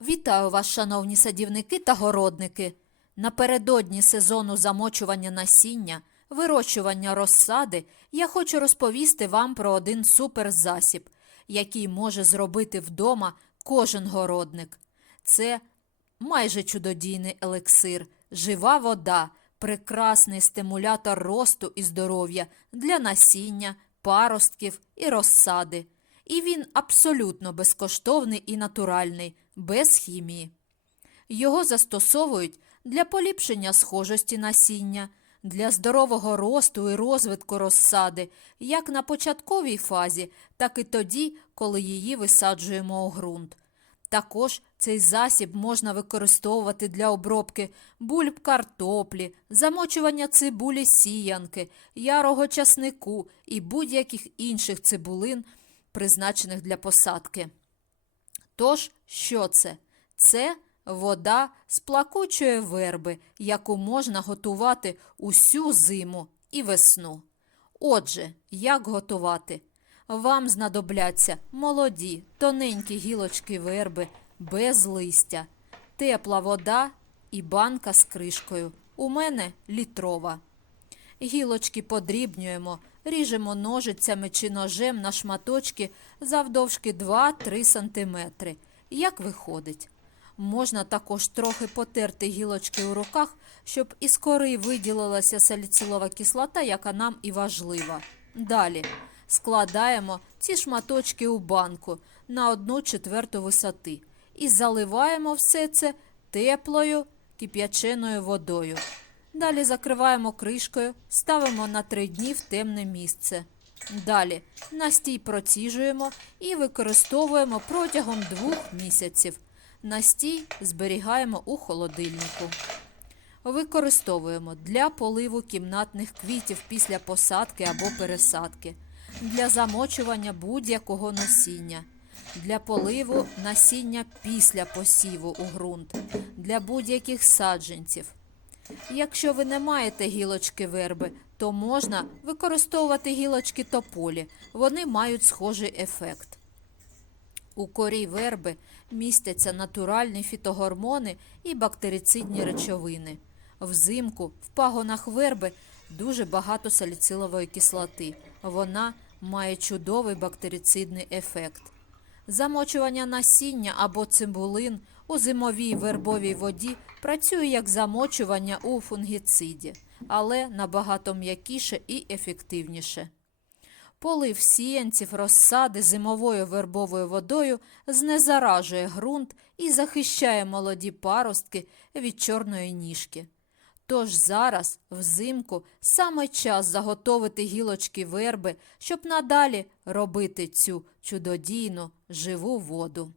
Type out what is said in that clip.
Вітаю вас, шановні садівники та городники. Напередодні сезону замочування насіння, вирощування розсади, я хочу розповісти вам про один суперзасіб, який може зробити вдома кожен городник. Це майже чудодійний елексир, жива вода, прекрасний стимулятор росту і здоров'я для насіння, паростків і розсади. І він абсолютно безкоштовний і натуральний, без хімії. Його застосовують для поліпшення схожості насіння, для здорового росту і розвитку розсади, як на початковій фазі, так і тоді, коли її висаджуємо у ґрунт. Також цей засіб можна використовувати для обробки бульб картоплі, замочування цибулі сіянки, ярого часнику і будь-яких інших цибулин, призначених для посадки. Тож, що це? Це вода з плакучої верби, яку можна готувати усю зиму і весну. Отже, як готувати? Вам знадобляться молоді, тоненькі гілочки верби без листя, тепла вода і банка з кришкою. У мене літрова. Гілочки подрібнюємо, ріжемо ножицями чи ножем на шматочки завдовжки 2-3 см. Як виходить? Можна також трохи потерти гілочки у руках, щоб із кори виділилася саліцилова кислота, яка нам і важлива. Далі складаємо ці шматочки у банку на 1 четверту висоти і заливаємо все це теплою кип'яченою водою. Далі закриваємо кришкою, ставимо на 3 дні в темне місце. Далі настій проціжуємо і використовуємо протягом двох місяців. Настій зберігаємо у холодильнику. Використовуємо для поливу кімнатних квітів після посадки або пересадки, для замочування будь-якого насіння, для поливу насіння після посіву у ґрунт, для будь-яких саджанців. Якщо ви не маєте гілочки верби, то можна використовувати гілочки тополі. Вони мають схожий ефект. У корі верби містяться натуральні фітогормони і бактерицидні речовини. Взимку в пагонах верби дуже багато саліцилової кислоти. Вона має чудовий бактерицидний ефект. Замочування насіння або цибулин у зимовій вербовій воді працює як замочування у фунгіциді, але набагато м'якіше і ефективніше. Полив сіянців розсади зимовою вербовою водою знезаражує ґрунт і захищає молоді паростки від чорної ніжки. Тож зараз, взимку, саме час заготовити гілочки верби, щоб надалі робити цю чудодійну живу воду.